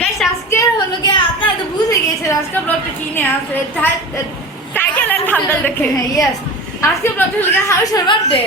Guys আজকে হলো কি আপনারা তো বুঝে গিয়েছেন আজকে ব্লগটা কি নিয়ে আছে টাইটেল এন্ড থাম্বনেল দেখে ইয়েস আজকে ব্লগটা হলো কি হামিশার বার্থডে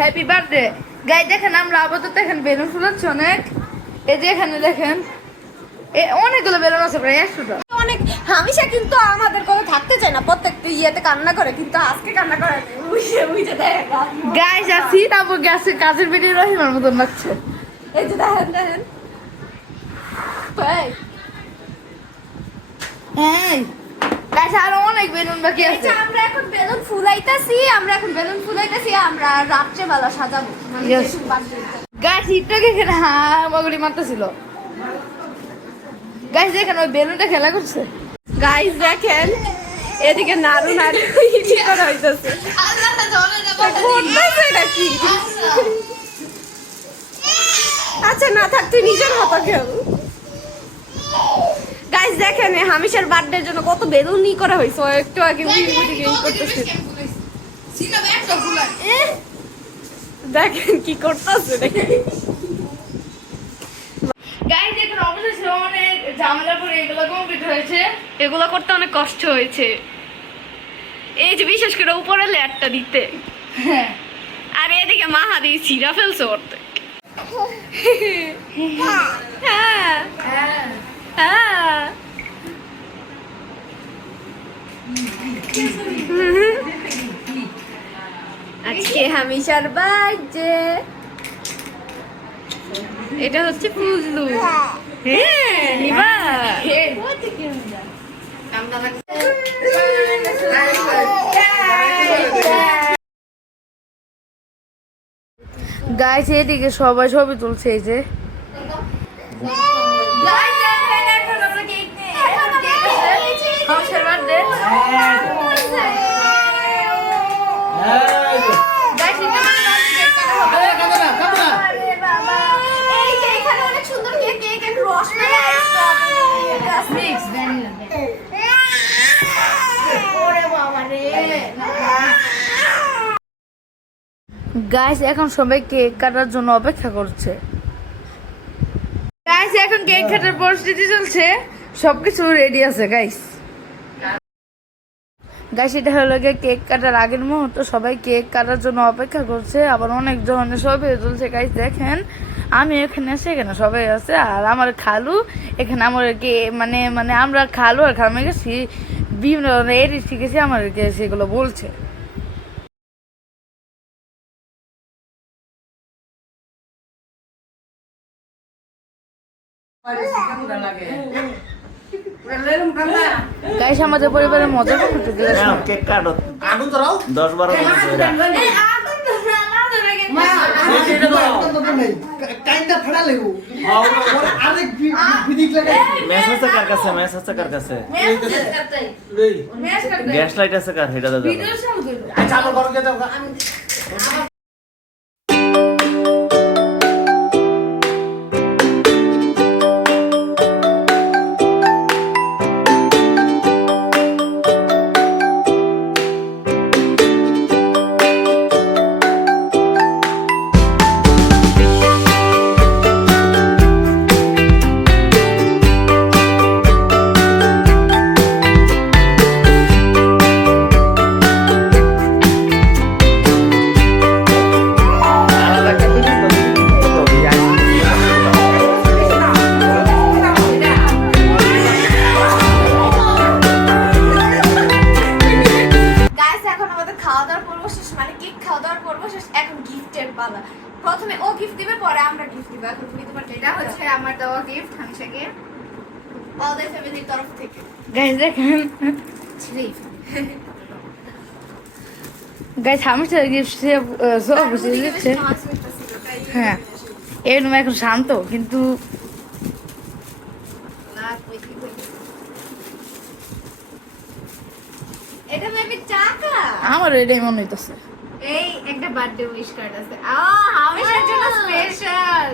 হ্যাপি বার্থডে গাইস দেখেন আমরা আপাতত দেখেন বেলুন ফুলাচ্ছি অনেক এই যে এখানে দেখেন অনেকগুলো বেলুন আছে প্রায় 100টা অনেক হামেশা কিন্তু আমাদের কোনো থাকতে চায় না প্রত্যেকটা ইয়েতে কান্না করে কিন্তু আজকে কান্না করে বুঝে দেয় গাইস আসি তারপর গ্যাসের কাজের বেরিয়ে রহিমার মতন লাগছে এই যে দেখেন হ্যাঁ গাইস আরো অনেক বেলুন বাকি আছে আমরা এখন বেলুন ফুলাইতাছি আমরা রাত্রেবেলা সাজাবো গাইস ইটটাকে এখানে মগরি মারতেছিল গাইস দেখেন ওই বেলুনটা খেলা করছে গাইস দেখেন এদিকে নাড়ু ইটি করা হইতাছে নাকি আচ্ছা না থাক তুই নিজের হাতে খেল গাইস দেখেন হামিশার বার্থডের জন্য কত বেলুন করা হয়েছে একটু আগে করতেছে দেখেন কি করতেছে দেখেন গাইস দেখেন অবশেষে অনেক ঝামেলা করে এগুলো কমপ্লিট হয়েছে এগুলো করতে অনেক কষ্ট হয়েছে এই যে বিশেষ করে উপরে লেয়ারটা দিতে আর এদিকে মাহাদি ছিঁড়া ফেলছে ওরতে আজকে হামিশার বার্থডে এটা হচ্ছে ফুজলু হ্যাঁ নিবা গাইস এদিকে সবাই ছবি তুলছে এই যে গাইস এখন সবাই কেক কাটার জন্য অপেক্ষা করছে গাইস এখন কেক কাটার প্রস্তুতি চলছে সবকিছু রেডি আছে গাইস গাইস এটা হলো গিয়ে কেক কাটার আগের মুহূর্ত সবাই কেক কাটার জন্য অপেক্ষা করছে আবার অনেক ধরনের ছবি তুলছে গাইস দেখেন আমি এখানে আছি এখানে সবাই আছে আর আমার খালু এখানে আমাদেরকে মানে আমরা খালু আর খালামে গেছি বিভিন্ন ধরনের এডিট শিখেছি আমাদেরকে সেগুলো বলছে গাইস আমাদের পরিবারের মজা করতে গেলে কেক কাটো আগুন ধরাও 10-12 মিনিট ধরে কাইন্ডা ফাড়া লাগো আর আরেক বিদিক লাগাই মেসেজ আছে কার কাছে গ্যাস লাইট আছে কার হেডা দাদা আচ্ছা আমার ঘরে যাও প্রথমে ও গিফট দিবে পরে আমরা গিফট দিব এখন তুমি তোমার এটা হচ্ছে আমার দেওয়া গিফট হামশাকে আমাদের ফ্যামিলির তরফ থেকে গাইস দেখেন গাইস হামেশা গিফট সব বুঝে দিচ্ছে হ্যাঁ এই রুম এখন শান্ত কিন্তু এটা মেবি টাকা আমার এটাই মনে হইতেছে এই একটা বার্থডে উইশ কার্ড আছে হামেশার জন্য স্পেশাল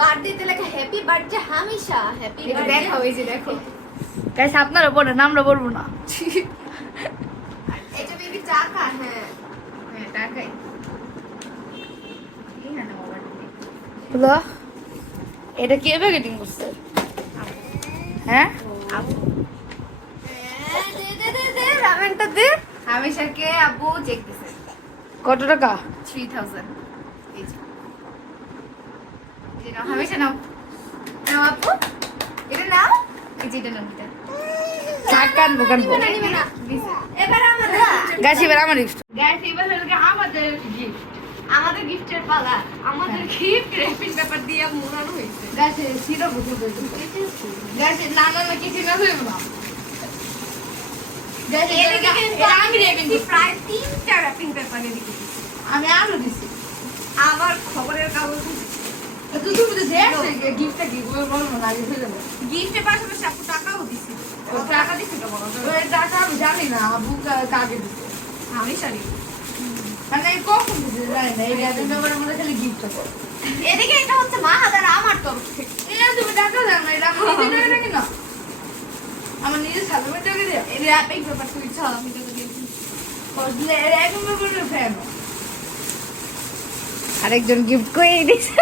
বার্থডেতে লেখা হ্যাপি বার্থডে হামেশা হ্যাপি বার্থডে দেখো এই যে দেখো গাইস আপনারা পড়েন আমরা পড়বো না এটা বেবি টাকা হ্যাঁ টাকাই হলো এটা কে প্যাকেটিং করছে? হ্যাঁ দে রামেনটা দে। হামেশাকে আব্বু চেক দিছে কত টাকা? 3000। এই যে নাও হামেশা নাও নাও আব্বু, এটা নাও। এই যে এটা নাও, এটা কান কানবো নিবে না দিছে। এবার আমাদের গাছ এবার আমার gift। গাইস, এবার হলো গিয়ে আমাদের গিফট, আমাদের গিফটের পালা। আমাদের গিফট র্যাপিং পেপার দিয়ে মোড়ানো হয়েছে। গাছে সিরা বুঝে বলছি গাছে না না না কিছু না হইব না গাছে এদিকে কিন্তু আমি রেবেন দিছি প্রায় 3টা র্যাপিং পেপার এদিকে দিছি। আমি আলো দিছি আবার খবরের কাগজ তুই তুমি তো দেখছিস গিফটটা কি বল বল না আগে ফেলে দেব গিফটের পাশাপাশি আপু টাকাও দিছি। ও টাকা দিছি তো বলো তো। ওই টাকা আমি জানি না আবু কাকে দিছে আমি জানি। মানে কখন দিছে জানি না এই গাছের ব্যাপারে মনে খালি গিফট আছে এদিকে এটা হচ্ছে মা হাজার আমার তরফ থেকে। তুমি টাকা জানো না এটা আমার নিজের টাকা নাকি না আমার নিজের সাধারণ টাকা দিয়ে র্যাপিং পেপার তুই ছাড়, আমি তোকে দিয়েছি। বসলে এরকম ব্যাপারে ফ্যান আরেকজন গিফট করে দিছে।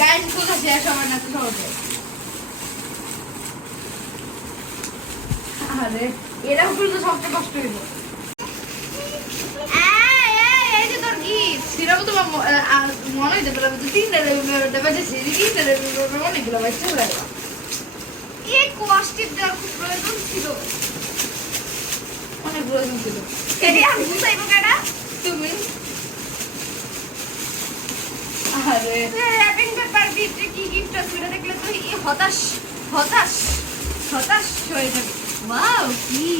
গাইজ কোথা শেষ হবে না তো সহজে আরে এরা উপরে তো সবচেয়ে কষ্ট হইব এই যে তোর গিফট। সিরাপ তো মনে হইতে পারে তো তিনটা দেবে যে সিরি তিনটা দেবে অনেকগুলো বাইক চলে গেল এই কোয়াস্টিপ দেওয়ার খুব প্রয়োজন ছিল। অনেক প্রয়োজন ছিল এটি আমি বুঝাইবো কেডা? তুমি আরে র্যাপিং পেপার গিফটে কি গিফট আছে এটা দেখলে তুই হতাশ হতাশ হতাশ হয়ে যাবে। ওয়াও কি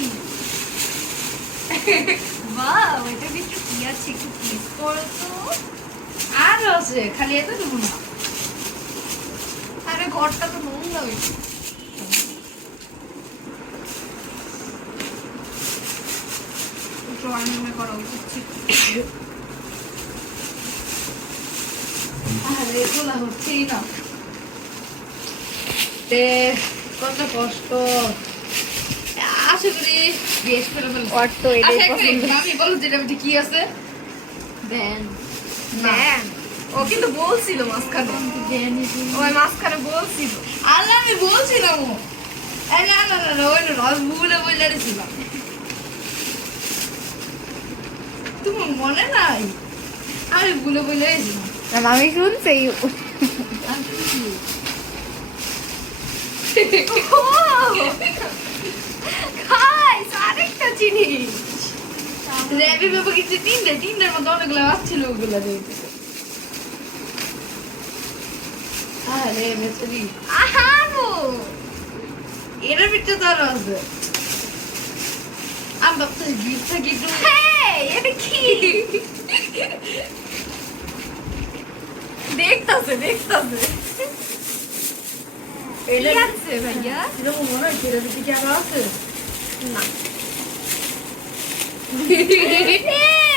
ওয়াও, এটা ভিতরে কি আছে একটু প্লিজ করো তো। আর আছে খালি এত দেবো না আরে ঘরটা তো নোংরা হয়েছে। ড্রয়িং করা উচিত ছিল। আরে এগুলো হচ্ছেই না তে কত কষ্ট আশা করি বেশ করে ফেলবো ওর তো এটাই আচ্ছা, পছন্দ। আমি বলো যেটা মধ্যে কি আছে দেন না। দেন, ও কিন্তু বলছিল মাঝখানে, ওই মাঝখানে বলছিল। আল্লাহ আমি বলছিলাম ও না না না না ওই না রস ভুলে বলে রেছিলাম তোমার মনে নাই আমি ভুলে বলে রেছিলাম আমি শুনছি। গাইস, আরেকটা জিনিস। র্যাবি বাবা কিছু তিনটার মধ্যে অনেকগুলো আসছিল ওগুলো দেখতেছে আরে বেচারি আহানো, এর ভিতরে তো আরো আছে আমি ভাবতেছি গিফটটা কি একটু হেই, এটা কি? দেখতাছে দেখতাছে। কি আছে ভাইয়া? এরকম মনে হচ্ছে এর ভিতরে কি আরো আছে না।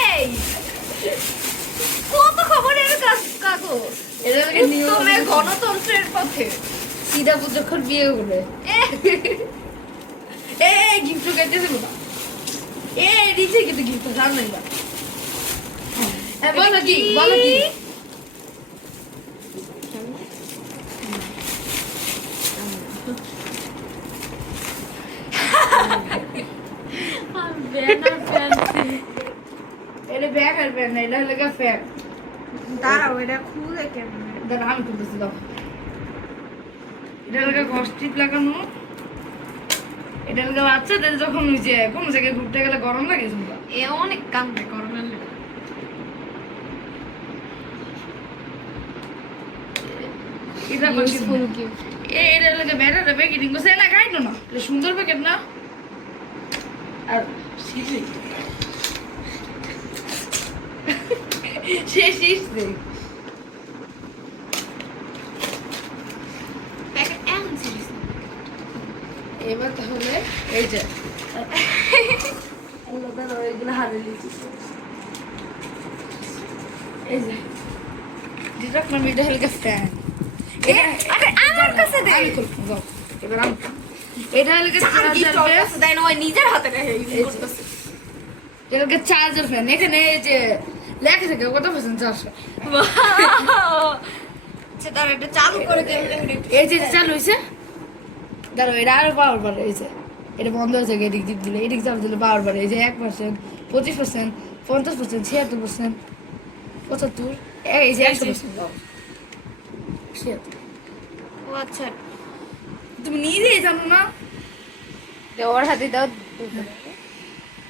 এই, কত খবরের কাগজ। এর ভিতরে উত্তমে গণতন্ত্রের পথে। সিদাপু যখন বিয়ে করবে এ গিফট খাইতেছে না এ নিচে কিন্তু গিফট সামনে না বলো কি বলো কি এটা ব্যাগ আর প্যান না এটা হলো ফ্যান দাঁড়াও, এটা খুলে কেমন? দাঁড়া আমি খুলতেছি দাও এটা হলো কস্টিপ লাগানো এটা হলো বাচ্চাদের যখন ওই যে কোনো জায়গায় ঘুরতে গেলে গরম লাগে শুনবা এ অনেক কান্দে করোনার লেগে। এটা Useful gift. এটা হলো ব্যাটারে প্যাকেটিং করছে না খাইতো না এটা সুন্দর প্যাকেট না আর শীতে সে শীতে প্যাকেট এমন সিরিজ। এবার তাহলে এই যে আল্লাহ তাআলা এগুলো হারিয়ে দিয়েছে এই যে যেটা আপনার মিডে হেলকা ফ্যান আরে আমার কাছে দে। আমি খুলবো দাও। এবার আমি এটা হলো গিফট ওর কাছে দেয় না, ওই নিজের হাতে রেখে ইউজ করতেছে। এটাকে চার্জার ফ্যান এখানে এই যে লেখা থাকে কত পার্সেন্ট 400। আচ্ছা তার একটা চালু করে কেমনে এই যে চালু হয়েছে ধরো এটা আরো পাওয়ার বাড়ে এই যে এটা বন্ধ হয়েছে এদিক দিক দিলে এদিক চালু দিলে পাওয়ার বাড়ে এই যে 1%, 25%, 50%, 76%, 75, এই যে 100% পাওয়ার। ও আচ্ছা তুমি নিজেই জানো না ওর হাতে দাও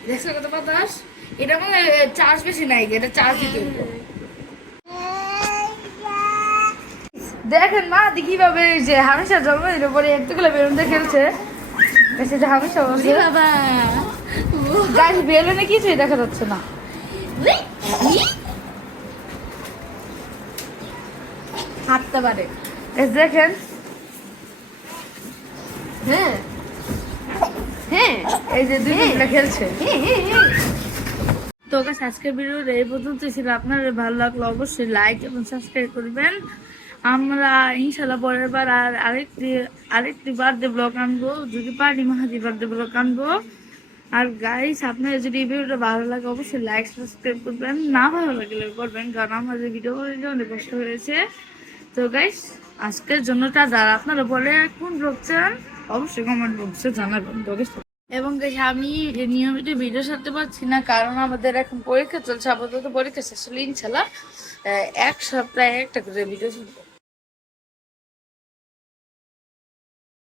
দেখছো কত বাতাস এটা মানে চার্জ বেশি নাই এটা চার্জ দিতে হবে। দেখেন মা কিভাবে যে হামেশা জন্মদিনের পরে এতগুলো বেলুন দিয়ে খেলছে বেশি যে হামেশা বলছে বাবা গাছ বেলুনে কিছুই দেখা যাচ্ছে না। হাঁটতে পারে এই দেখেন হ্যাঁ হ্যাঁ এই যে দুই মিলে খেলছে। হ্যাঁ তো গাছ আজকের ভিডিওটা এই পর্যন্ত ছিল। আপনাদের ভালো লাগলো অবশ্যই লাইক এবং সাবস্ক্রাইব করবেন। আমরা ইনশাল্লাহ পরের বার আর আরেকটি বার্থডে ব্লগ আনবো যদি পারি মাহাদি বার্থডে ব্লগ আনবো। আর গাইস আপনার যদি এই ভিডিওটা ভালো লাগে অবশ্যই লাইক সাবস্ক্রাইব করবেন, না ভালো লাগলে করবেন কারণ আমাদের ভিডিও করতে অনেক কষ্ট হয়েছে। তো গাইস আজকের জন্য যারা আপনারা বলে কোন ব্লগ চান অবশ্যই কমেন্ট বক্সে জানাবেন। তো guys, এবং গাইস আমি নিয়মিত ভিডিও ছাড়তে পারছি না কারণ আমাদের এখন পরীক্ষা চলছে, আপাতত পরীক্ষা শেষ হলে ইনশাল্লাহ 1 সপ্তাহে একটা করে ভিডিও ছাড়বো।